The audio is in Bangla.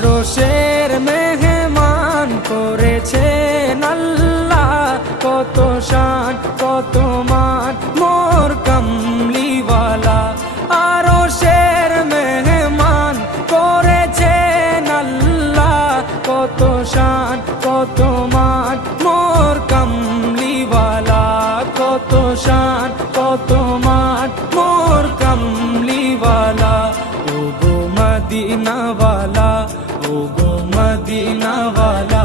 আরশের মেহমান করেছেন আল্লাহ, কত শান কত মান মোর কামলিওয়ালা। আরশের মেহমান করেছেন আল্লাহ, কত শান কত মান মোর কামলিওয়ালা, কত শান কত মান মোর কামলিওয়ালা। ও গো মদিনাওয়ালা, ও গো মদিনাওয়ালা।